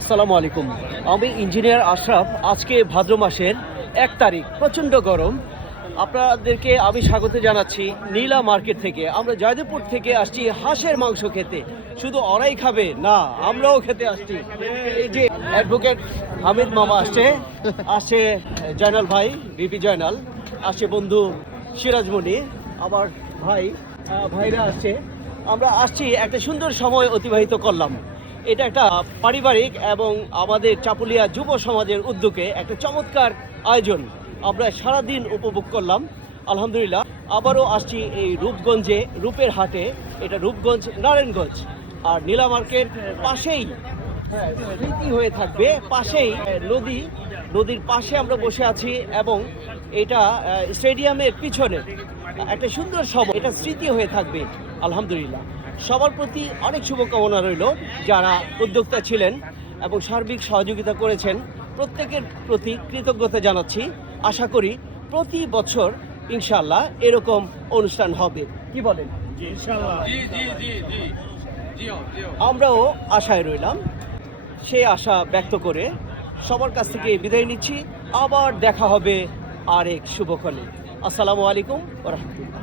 আসসালামু আলাইকুম। আমি ইঞ্জিনিয়ার আশরাফ। আজকে ভাদ্র মাসের 1 তারিখ, প্রচণ্ড গরম। আপনাদেরকে আমি স্বাগত জানাচ্ছি নীলা মার্কেট থেকে। আমরা জয়দেবপুর থেকে আসছি হাঁসের মাংস খেতে। শুধু ওরাই খাবে না, আমরাও খেতে আসছি। এই যে অ্যাডভোকেট হামিদ মামা আসছে জয়নাল ভাই, বিপি জয়নাল আসছে, বন্ধু সিরাজমণি, আমার ভাইরা আসছে। আমরা আসছি, একটা সুন্দর সময় অতিবাহিত করলাম। এটা একটা পারিবারিক এবং আমাদের চাপুলিয়া যুব সমাজের উদ্যোগে একটা চমৎকার আয়োজন আমরা সারাদিন উপভোগ করলাম। আলহামদুলিল্লাহ। আবারও আসছি এই রূপগঞ্জে, রূপের হাটে। এটা রূপগঞ্জ নারায়ণগঞ্জ। আর নীলা মার্কেট পাশেই স্মৃতি হয়ে থাকবে, পাশেই নদীর পাশে আমরা বসে আছি। এবং এটা স্টেডিয়ামের পিছনে একটা সুন্দর সময়, এটা স্মৃতি হয়ে থাকবে। আলহামদুলিল্লাহ। সবার প্রতি অনেক শুভকামনা রইল, যারা উদ্যোক্তা ছিলেন এবং সার্বিক সহযোগিতা করেছেন। প্রত্যেকের প্রতি কৃতজ্ঞতা জানাচ্ছি। আশা করি প্রতি বছর ইনশাআল্লাহ এরকম অনুষ্ঠান হবে। কি বলেন? আমরাও আশায় রইলাম। সেই আশা ব্যক্ত করে সবার কাছ থেকে বিদায় নিচ্ছি। আবার দেখা হবে আরেক শুভক্ষণে। আসসালামু আলাইকুম ওয়া রাহমাতুল্লাহ।